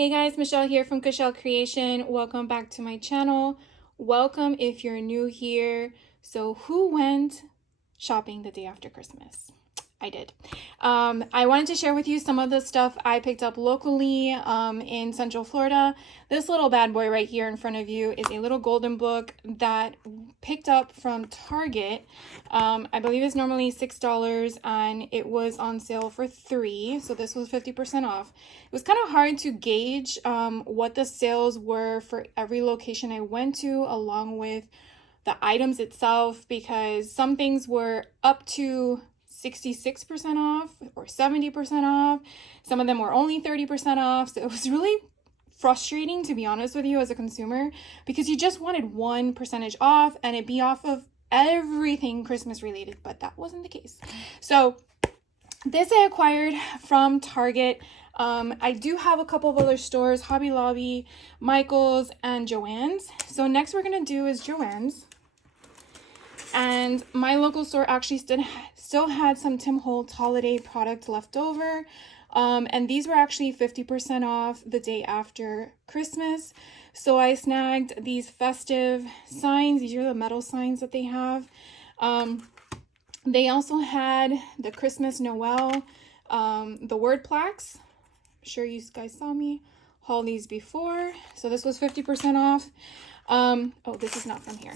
Hey guys, Michelle here from Kushelle Creation. Welcome back to my channel. Welcome if you're new here. So who went shopping the day after Christmas? I did. I wanted to share with you some of the stuff I picked up locally in Central Florida. This little bad boy right here in front of you is a little golden book that picked up from Target. I believe it's normally $6 and it was on sale for $3, so this was 50% off. It was kind of hard to gauge what the sales were for every location I went to, along with the items itself, because some things were up to 66% off or 70% off. Some of them were only 30% off. So it was really frustrating, to be honest with you, as a consumer, because you just wanted 1% off and it'd be off of everything Christmas related, but that wasn't the case. So this I acquired from Target. I do have a couple of other stores, Hobby Lobby, Michael's, and Joann's. So next we're going to do is Joann's. And my local store actually still had some Tim Holtz holiday product left over. And these were actually 50% off the day after Christmas. So I snagged these festive signs. These are the metal signs that they have. They also had the Christmas Noel, the word plaques. I'm sure you guys saw me haul these before. So this was 50% off. Oh, this is not from here.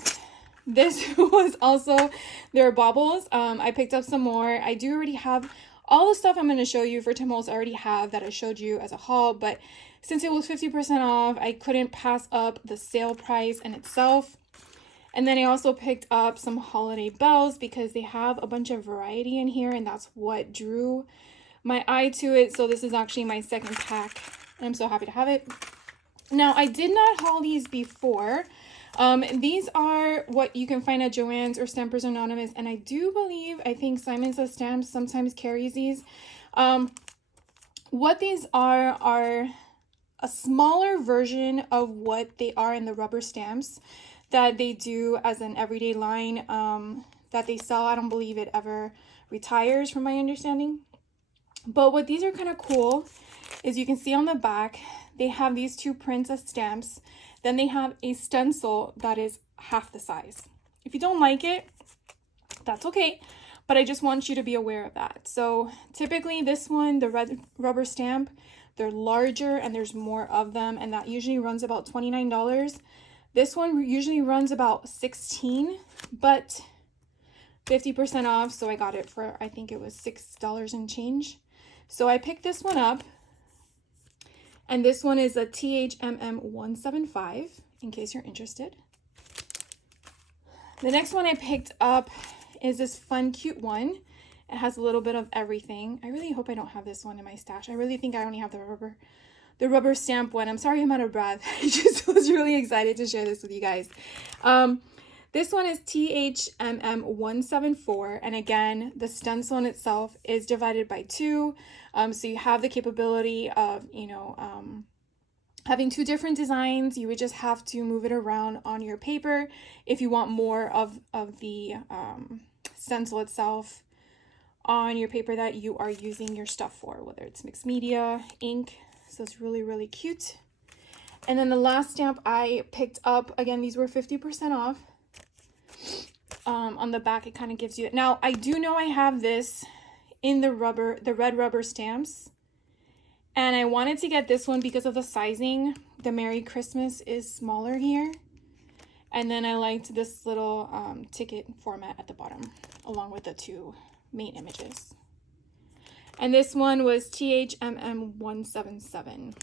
This was also their baubles. I picked up some more. I do already have all the stuff I'm going to show you for Tim Holtz. I already have that I showed you as a haul, but since it was 50% off, I couldn't pass up the sale price in itself. And then I also picked up some holiday bells because they have a bunch of variety in here, and that's what drew my eye to it. So this is actually my second pack, and I'm so happy to have it. Now, I did not haul these before. These are what you can find at Joann's or Stampers Anonymous, and I think Simon Says Stamps sometimes carries these. What these are a smaller version of what they are in the rubber stamps that they do as an everyday line that they sell. I don't believe it ever retires, from my understanding. But what these are kind of cool is you can see on the back, they have these two prints as stamps. Then they have a stencil that is half the size. If you don't like it, that's okay, but I just want you to be aware of that. So typically this one, the red rubber stamp, they're larger and there's more of them, and that usually runs about $29. This one usually runs about $16, but 50% off, so I got it for, I think it was $6 and change. So I picked this one up. And this one is a THMM 175, in case you're interested. The next one I picked up is this fun, cute one. It has a little bit of everything. I really hope I don't have this one in my stash. I really think I only have the rubber stamp one. I'm sorry I'm out of breath. I just was really excited to share this with you guys. This one is THMM 174, and again, the stencil in itself is divided by 2, so you have the capability of, having 2 different designs. You would just have to move it around on your paper if you want more of the stencil itself on your paper that you are using your stuff for, whether it's mixed media, ink. So it's really, really cute. And then the last stamp I picked up, again, these were 50% off. On the back, it kind of gives you it. Now, I do know I have this in the red rubber stamps, and I wanted to get this one because of the sizing. The Merry Christmas is smaller here, and then I liked this little ticket format at the bottom, along with the 2 main images. And this one was THMM 177.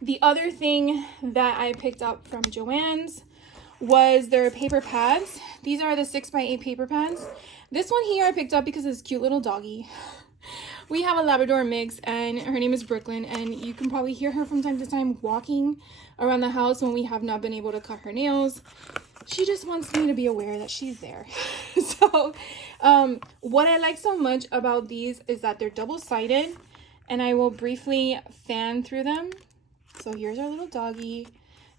The other thing that I picked up from Joann's was their paper pads. These are the 6x8 paper pads. This one here I picked up because of this cute little doggy. We have a Labrador mix, and her name is Brooklyn, and you can probably hear her from time to time walking around the house when we have not been able to cut her nails. She just wants me to be aware that she's there. So what I like so much about these is that they're double-sided, and I will briefly fan through them. So here's our little doggy.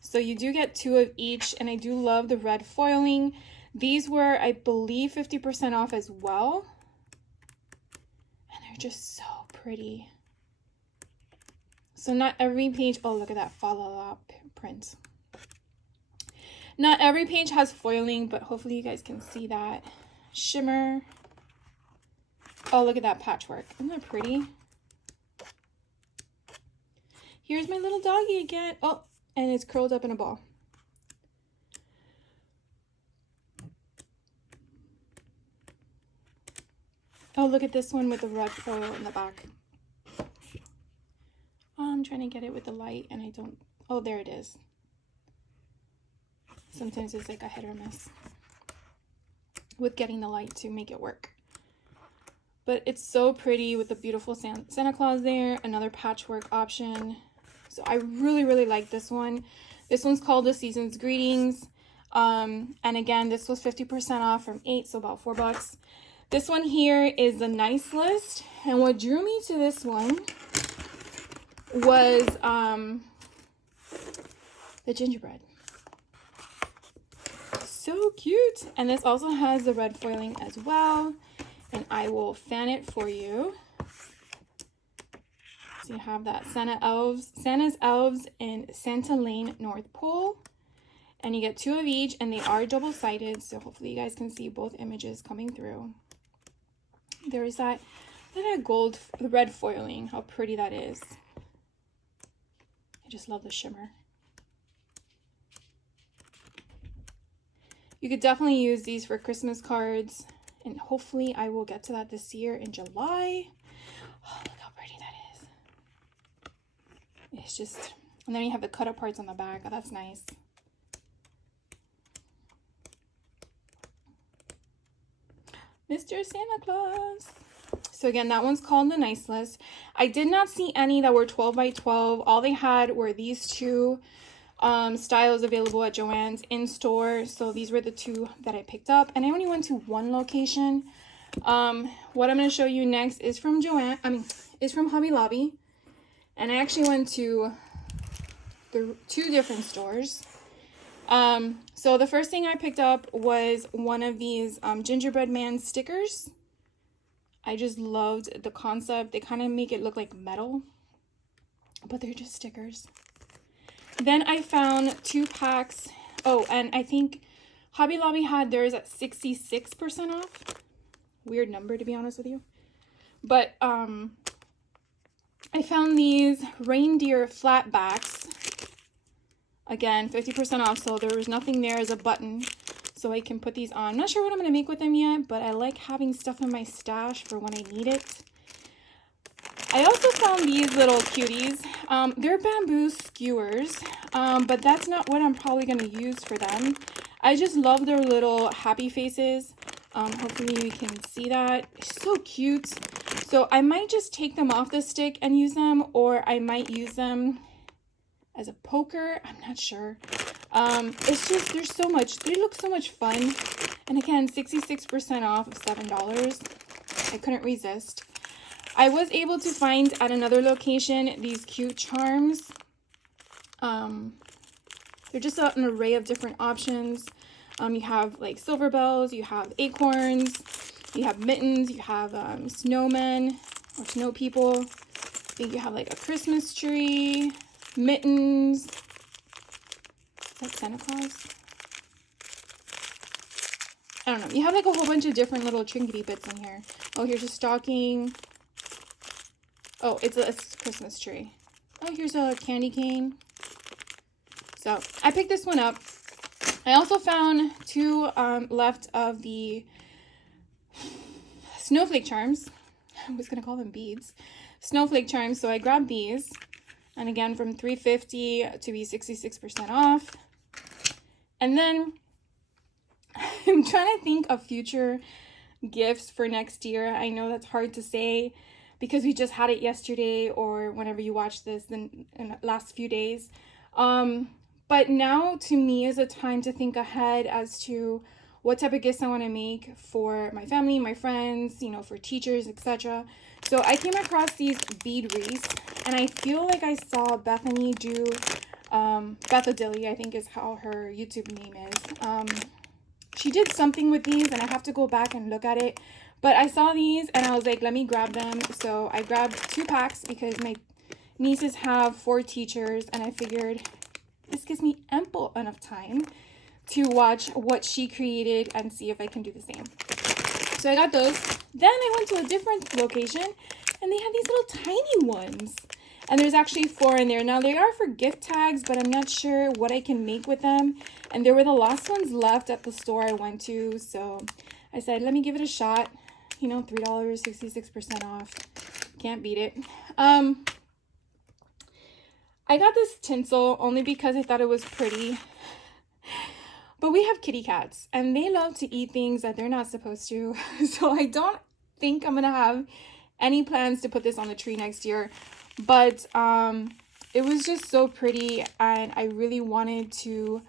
So you do get 2 of each, and I do love the red foiling. These were, I believe, 50% off as well. And they're just so pretty. So not every page, oh, look at that follow-up print. Not every page has foiling, but hopefully you guys can see that. Shimmer. Oh, look at that patchwork. Isn't that pretty? Here's my little doggy again. Oh, and it's curled up in a ball. Oh, look at this one with the red foil in the back. I'm trying to get it with the light and I don't, oh, there it is. Sometimes it's like a hit or miss with getting the light to make it work. But it's so pretty with the beautiful Santa Claus there, another patchwork option. So I really, really like this one. This one's called The Season's Greetings. And again, this was 50% off from $8, so about $4. This one here is the Nice List. And what drew me to this one was the gingerbread. So cute. And this also has the red foiling as well. And I will fan it for you. So you have that Santa's Elves in Santa Lane North Pole. And you get 2 of each, and they are double-sided, so hopefully you guys can see both images coming through. There is that gold, the red foiling, how pretty that is. I just love the shimmer. You could definitely use these for Christmas cards, and hopefully I will get to that this year in July. Oh, look how pretty that is. It's just, and then you have the cut up parts on the back. Oh, that's nice. Mr. Santa Claus. So again, that one's called the Nice List. I did not see any that were 12 by 12. All they had were these 2 styles available at Joann's in store. So these were the 2 that I picked up, and I only went to 1 location. What I'm going to show you next is from is from Hobby Lobby, and I actually went to the 2 different stores. So the first thing I picked up was one of these gingerbread man stickers. I just loved the concept. They kind of make it look like metal, but they're just stickers. Then I found 2 packs. Oh, and I think Hobby Lobby had theirs at 66% off. Weird number, to be honest with you. But I found these reindeer flat backs. Again, 50% off, so there was nothing there as a button, so I can put these on. I'm not sure what I'm going to make with them yet, but I like having stuff in my stash for when I need it. I also found these little cuties. They're bamboo skewers, but that's not what I'm probably going to use for them. I just love their little happy faces. Hopefully you can see that. It's so cute. So I might just take them off the stick and use them, or I might use them as a poker. I'm not sure. It's just, there's so much, they look so much fun. And again, 66% off of $7. I couldn't resist. I was able to find at another location these cute charms. They're just an array of different options. You have like silver bells, you have acorns, you have mittens, you have snowmen or snow people. I think you have like a Christmas tree, mittens. That's Santa Claus. I don't know. You have like a whole bunch of different little trinkety bits in here. Oh, here's a stocking. Oh, it's a Christmas tree. Oh, here's a candy cane. So I picked this one up. I also found 2 left of the snowflake charms. I was gonna call them beads. Snowflake charms. So I grabbed these. And again, from $3.50 to be 66% off. And then I'm trying to think of future gifts for next year. I know that's hard to say because we just had it yesterday or whenever you watch this in the last few days. But now to me is a time to think ahead as to what type of gifts I want to make for my family, my friends, you know, for teachers, etc. So I came across these bead wreaths, and I feel like I saw Bethany do, Bethadilly, I think is how her YouTube name is. She did something with these, and I have to go back and look at it. But I saw these, and I was like, let me grab them. So I grabbed 2 packs because nieces have 4 teachers, and I figured this gives me ample enough time to watch what she created and see if I can do the same. So I got those. Then I went to a different location, and they had these little tiny ones. And there's actually 4 in there. Now, they are for gift tags, but I'm not sure what I can make with them. And there were the last ones left at the store I went to. So I said, let me give it a shot. You know, $3, 66% off. Can't beat it. I got this tinsel only because I thought it was pretty. But we have kitty cats, and they love to eat things that they're not supposed to. So I don't think I'm going to have any plans to put this on the tree next year. But it was just so pretty, and I really wanted to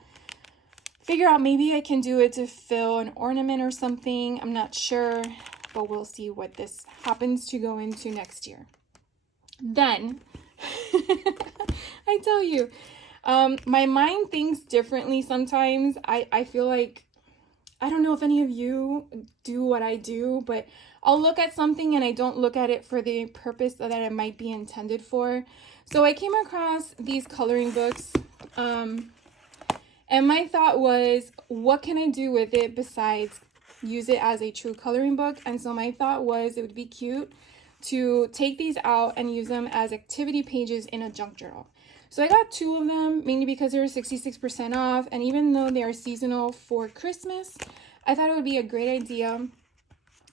figure out maybe I can do it to fill an ornament or something. I'm not sure, but we'll see what this happens to go into next year. Then, I tell you, my mind thinks differently sometimes. I feel like, I don't know if any of you do what I do, but I'll look at something and I don't look at it for the purpose that it might be intended for. So I came across these coloring books, and my thought was, what can I do with it besides use it as a true coloring book? And so my thought was it would be cute to take these out and use them as activity pages in a junk journal. So I got 2 of them, mainly because they were 66% off. And even though they are seasonal for Christmas, I thought it would be a great idea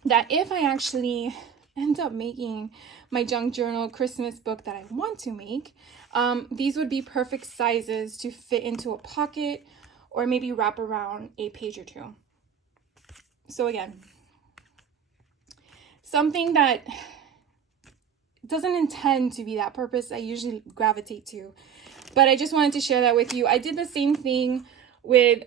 that if I actually end up making my junk journal Christmas book that I want to make, these would be perfect sizes to fit into a pocket or maybe wrap around a page or 2. So again, something that doesn't intend to be that purpose I usually gravitate to, but I just wanted to share that with you. I did the same thing with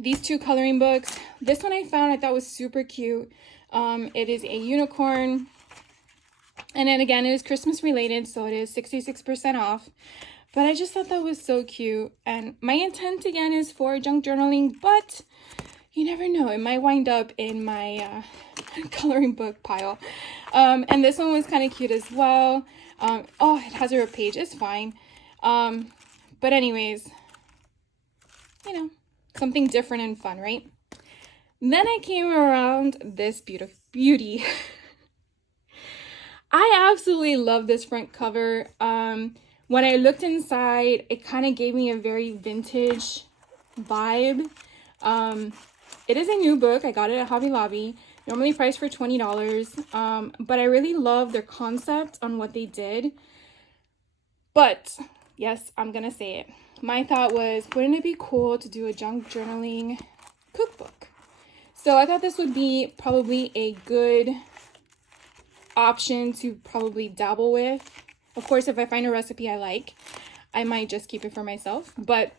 these 2 coloring books. This one I found I thought was super cute. It is a unicorn, and then again, it is Christmas related, so it is 66% off, but I just thought that was so cute. And my intent again is for junk journaling, but you never know, it might wind up in my coloring book pile. And this one was kind of cute as well. Oh, it has a rip page, it's fine. But anyways, you know, something different and fun, right? Then I came around this beauty. I absolutely love this front cover. When I looked inside, it kind of gave me a very vintage vibe. It is a new book. I got it at Hobby Lobby. Normally priced for $20. But I really love their concept on what they did. But, yes, I'm going to say it. My thought was, wouldn't it be cool to do a junk journaling cookbook? So I thought this would be probably a good option to probably dabble with. Of course, if I find a recipe I like, I might just keep it for myself. But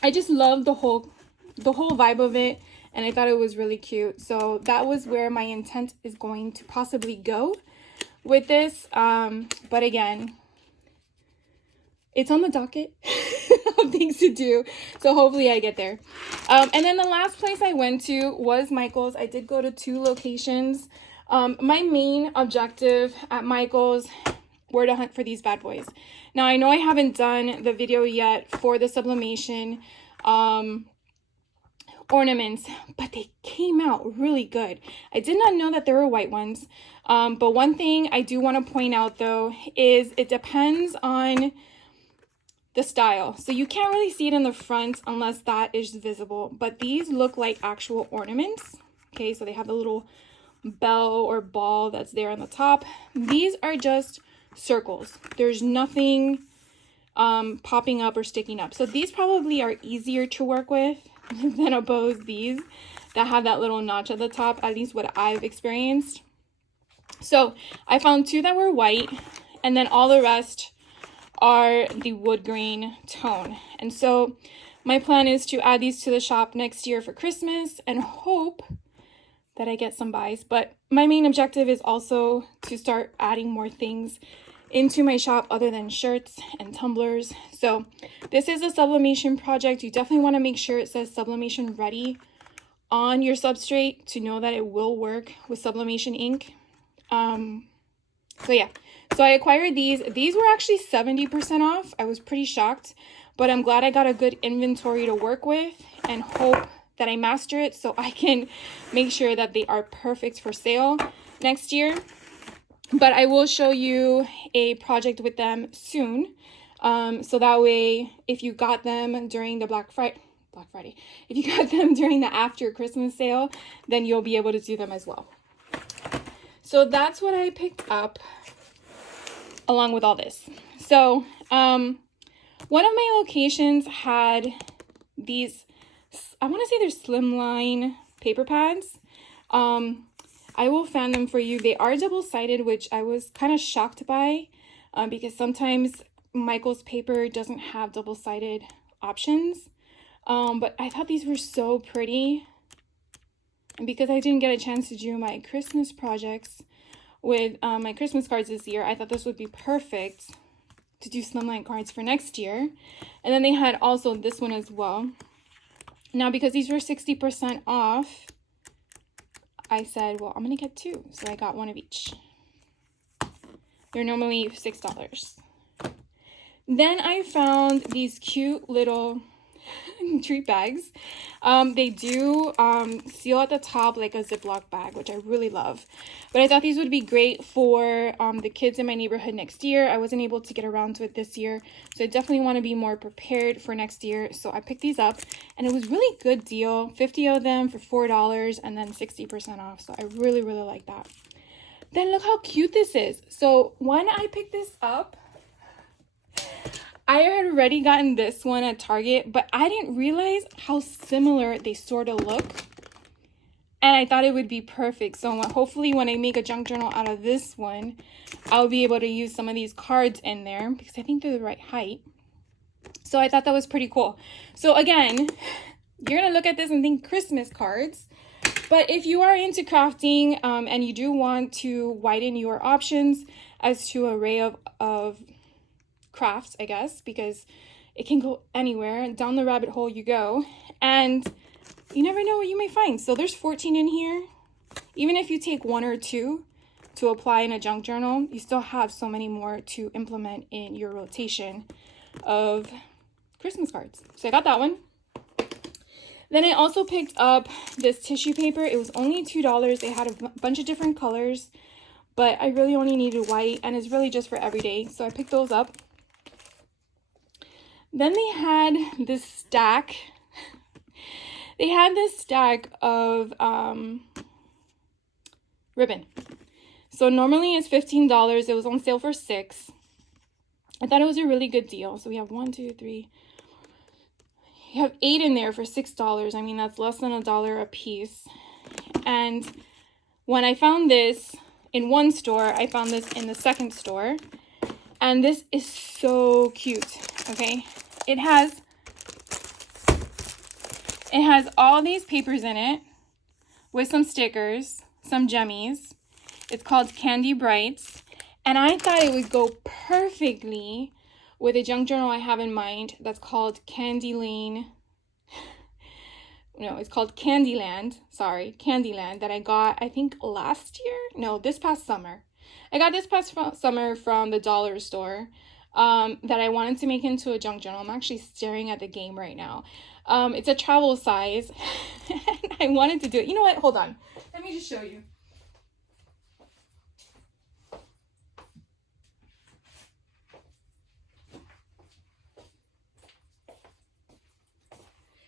I just love the whole vibe of it, and I thought it was really cute. So that was where my intent is going to possibly go with this. But again, it's on the docket of things to do, so hopefully I get there. And then the last place I went to was Michael's. I did go to 2 locations. My main objective at Michael's were to hunt for these bad boys. Now, I know I haven't done the video yet for the sublimation ornaments, but they came out really good. I did not know that there were white ones. But one thing I do want to point out, though, is it depends on the style. So you can't really see it in the front unless that is visible, but these look like actual ornaments. Okay, so they have the little bell or ball that's there on the top. These are just circles. There's nothing popping up or sticking up. So these probably are easier to work with than opposed these that have that little notch at the top, at least what I've experienced. So I found 2 that were white, and then all the rest are the wood grain tone. And so my plan is to add these to the shop next year for Christmas and hope that I get some buys. But my main objective is also to start adding more things into my shop other than shirts and tumblers. So this is a sublimation project. You definitely want to make sure it says sublimation ready on your substrate to know that it will work with sublimation ink. So yeah, So I acquired these. These were actually 70% off. I was pretty shocked, but I'm glad I got a good inventory to work with and hope that I master it so I can make sure that they are perfect for sale next year. But I will show you a project with them soon. So that way, if you got them during the Black Friday, if you got them during the after Christmas sale, then you'll be able to do them as well. So that's what I picked up along with all this. So one of my locations had these, I want to say they're slimline paper pads. I will fan them for you. They are double-sided, which I was kind of shocked by because sometimes Michael's paper doesn't have double-sided options. But I thought these were so pretty. And because I didn't get a chance to do my Christmas projects with my Christmas cards this year, I thought this would be perfect to do slimline cards for next year. And then they had also this one as well. Now, because these were 60% off, I said, well, I'm going to get two. So I got one of each. They're normally $6. Then I found these cute little treat bags. They do seal at the top like a Ziploc bag, which I really love. But I thought these would be great for the kids in my neighborhood next year. I wasn't able to get around to it this year, so I definitely want to be more prepared for next year. So I picked these up, and it was really good deal. 50 of them for $4 and then 60% off. So I really, really like that. Then look how cute this is. So when I picked this up, I had already gotten this one at Target, but I didn't realize how similar they sort of look. And I thought it would be perfect. So hopefully when I make a junk journal out of this one, I'll be able to use some of these cards in there because I think they're the right height. So I thought that was pretty cool. So again, you're going to look at this and think Christmas cards. But if you are into crafting and you do want to widen your options as to an array of crafts, I guess, because it can go anywhere. Down the rabbit hole you go. And you never know what you may find. So there's 14 in here. Even if you take one or two to apply in a junk journal, you still have so many more to implement in your rotation of Christmas cards. So I got that one. Then I also picked up this tissue paper. It was only $2. They had a bunch of different colors, but I really only needed white, and it's really just for every day. So I picked those up. Then they had this stack. They had this stack of ribbon. So normally it's $15. It was on sale for $6. I thought it was a really good deal. So we have 1, 2, 3. You have 8 in there for $6. I mean, that's less than $1 a piece. And when I found this in one store, I found this in the second store. And this is so cute, okay? It has all these papers in it with some stickers, some jemmies. It's called Candy Brights. And I thought it would go perfectly with a junk journal I have in mind that's called Candy Lane. No, it's called Candyland. Sorry, Candyland, that I got, I think, last year? No, this past summer. I got this past summer from the dollar store that I wanted to make into a junk journal. I'm actually staring at the game right now. It's a travel size. And I wanted to do it. You know what? Hold on. Let me just show you.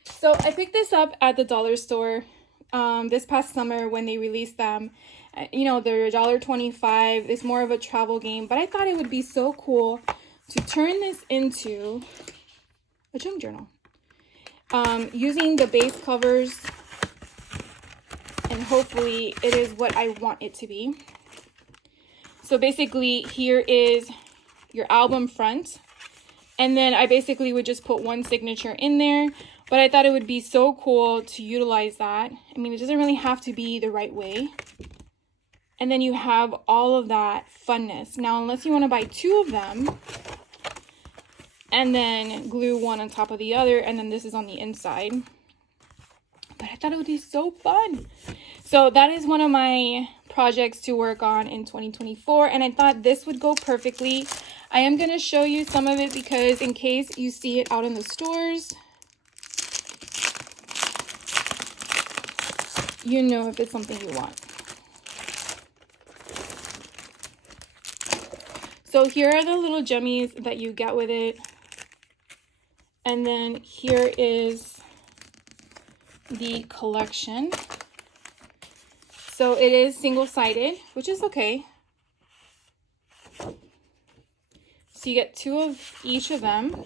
So I picked this up at the dollar store this past summer when they released them. You know, they're $1.25. It's more of a travel game, but I thought it would be so cool to turn this into a junk journal. Using the base covers, and hopefully it is what I want it to be. So basically here is your album front, and then I basically would just put one signature in there. But I thought it would be so cool to utilize that. I mean, it doesn't really have to be the right way. And then you have all of that funness. Now, unless you want to buy 2 of them and then glue one on top of the other, and then this is on the inside. But I thought it would be so fun. So that is one of my projects to work on in 2024, and I thought this would go perfectly. I am going to show you some of it because in case you see it out in the stores, you know if it's something you want. So here are the little jummies that you get with it. And then here is the collection. So it is single-sided, which is okay. So you get 2 of each of them.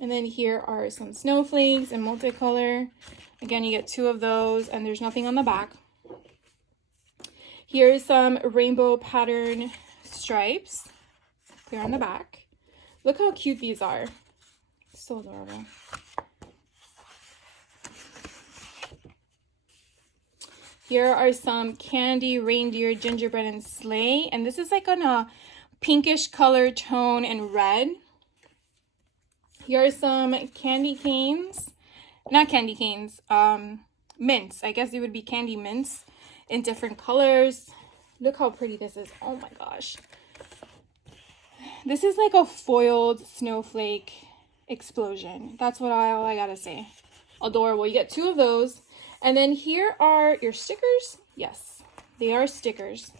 And then here are some snowflakes in multicolor. Again, you get 2 of those, and there's nothing on the back. Here's some rainbow pattern stripes. Clear on the back. Look how cute these are. So adorable. Here are some candy reindeer gingerbread and sleigh, and this is like on a pinkish color tone and red. Here are some candy canes, not candy canes, mints. I guess it would be candy mints in different colors. Look how pretty this is. Oh my gosh. This is like a foiled snowflake explosion. That's what all I gotta say. Adorable. You get 2 of those. And then here are your stickers. Yes, they are stickers.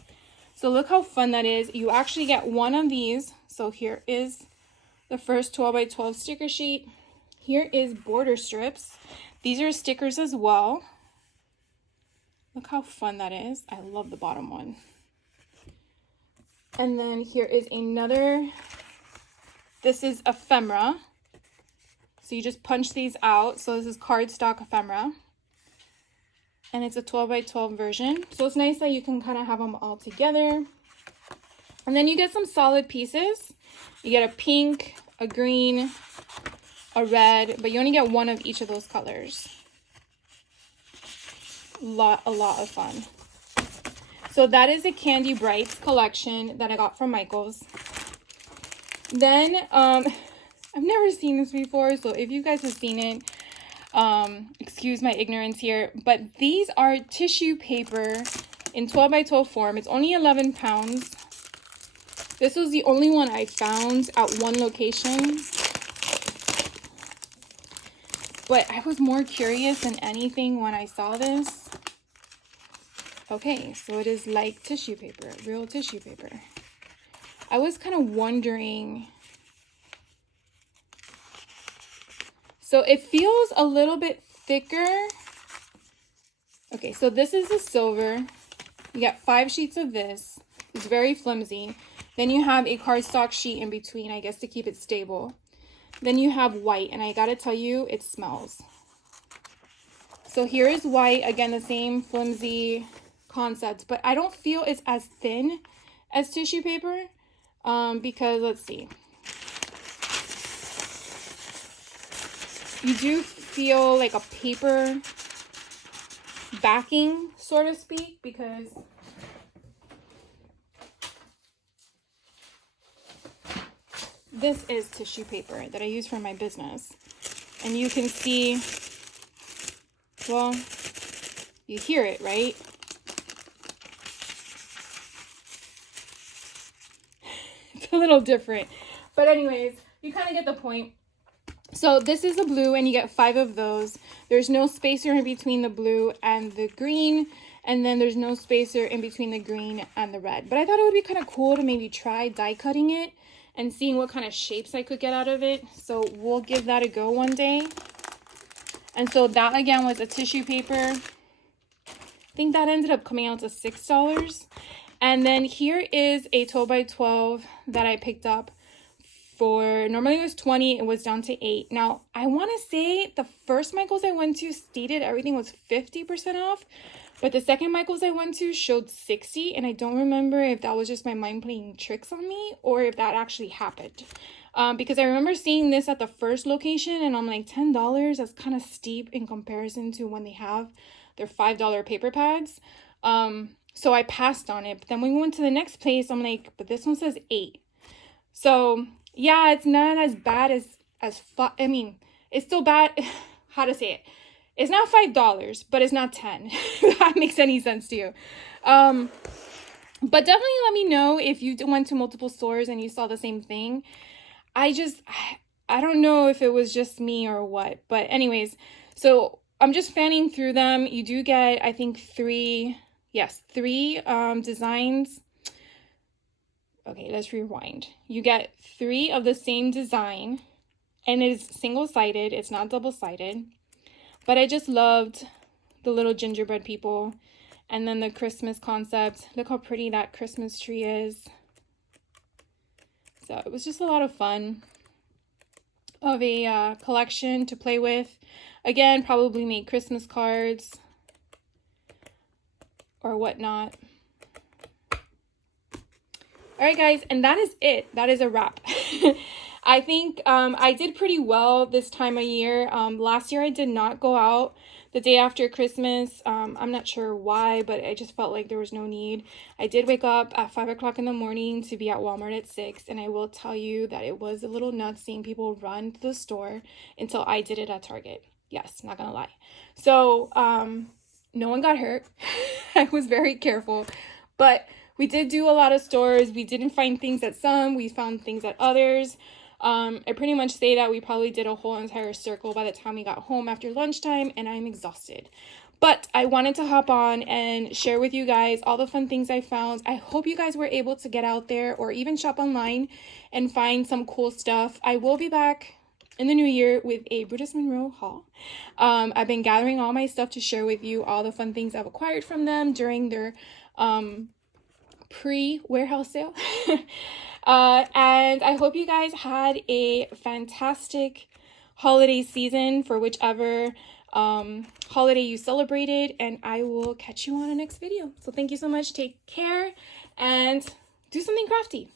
So look how fun that is. You actually get 1 of these. So here is the first 12 by 12 sticker sheet. Here is border strips. These are stickers as well. Look how fun that is. I love the bottom one. And then here is another. This is ephemera. So you just punch these out. So this is cardstock ephemera. And it's a 12 by 12 version. So it's nice that you can kind of have them all together. And then you get some solid pieces. You get a pink, a green, a red, but you only get 1 of each of those colors. A lot of fun. So that is a Candy Brights collection that I got from Michaels. Then, I've never seen this before, so if you guys have seen it, excuse my ignorance here, but these are tissue paper in 12 by 12 form. It's only 11 pounds. This was the only one I found at one location. But I was more curious than anything when I saw this. Okay, so it is like tissue paper, real tissue paper. I was kind of wondering. So it feels a little bit thicker. Okay, so this is the silver. You get 5 sheets of this. It's very flimsy. Then you have a cardstock sheet in between, I guess, to keep it stable. Then you have white, and I gotta tell you, it smells. So here is white. Again, the same flimsy concept, but I don't feel it's as thin as tissue paper because, let's see. You do feel like a paper backing, so to speak, because this is tissue paper that I use for my business. And you can see, well, you hear it, right? It's a little different. But anyways, you kind of get the point. So this is a blue, and you get 5 of those. There's no spacer in between the blue and the green, and then there's no spacer in between the green and the red. But I thought it would be kind of cool to maybe try die cutting it and seeing what kind of shapes I could get out of it. So we'll give that a go one day. And so that again was a tissue paper. I think that ended up coming out to $6. And then here is a 12 by 12 that I picked up for, normally it was 20, it was down to 8. Now, I want to say the first Michaels I went to stated everything was 50% off, but the second Michaels I went to showed 60, and I don't remember if that was just my mind playing tricks on me or if that actually happened. Because I remember seeing this at the first location, and I'm like, $10, that's kind of steep in comparison to when they have their $5 paper pads. So I passed on it, but then when we went to the next place, I'm like, but this one says 8. So yeah, it's not as bad I mean, it's still bad. How to say it? It's not $5, but it's not 10. If that makes any sense to you. But definitely let me know if you went to multiple stores and you saw the same thing. I don't know if it was just me or what. But anyways, so I'm just fanning through them. You do get, I think, three designs. Okay, let's rewind. You get 3 of the same design, and it is single-sided. It's not double-sided. But I just loved the little gingerbread people. And then the Christmas concept. Look how pretty that Christmas tree is. So it was just a lot of fun of a collection to play with. Again, probably make Christmas cards or whatnot. All right, guys, and that is it. That is a wrap. I think I did pretty well this time of year. Last year I did not go out the day after Christmas. I'm not sure why, but I just felt like there was no need. I did wake up at 5 o'clock in the morning to be at Walmart at 6, and I will tell you that it was a little nuts seeing people run to the store until I did it at Target. Yes, not gonna lie. So no one got hurt. I was very careful, but we did do a lot of stores. We didn't find things at some. We found things at others. I pretty much say that we probably did a whole entire circle by the time we got home after lunchtime, and I'm exhausted. But I wanted to hop on and share with you guys all the fun things I found. I hope you guys were able to get out there or even shop online and find some cool stuff. I will be back in the new year with a Brutus Monroe haul. I've been gathering all my stuff to share with you, all the fun things I've acquired from them during their pre-warehouse sale. And I hope you guys had a fantastic holiday season for whichever holiday you celebrated, and I will catch you on the next video. So thank you so much. Take care and do something crafty.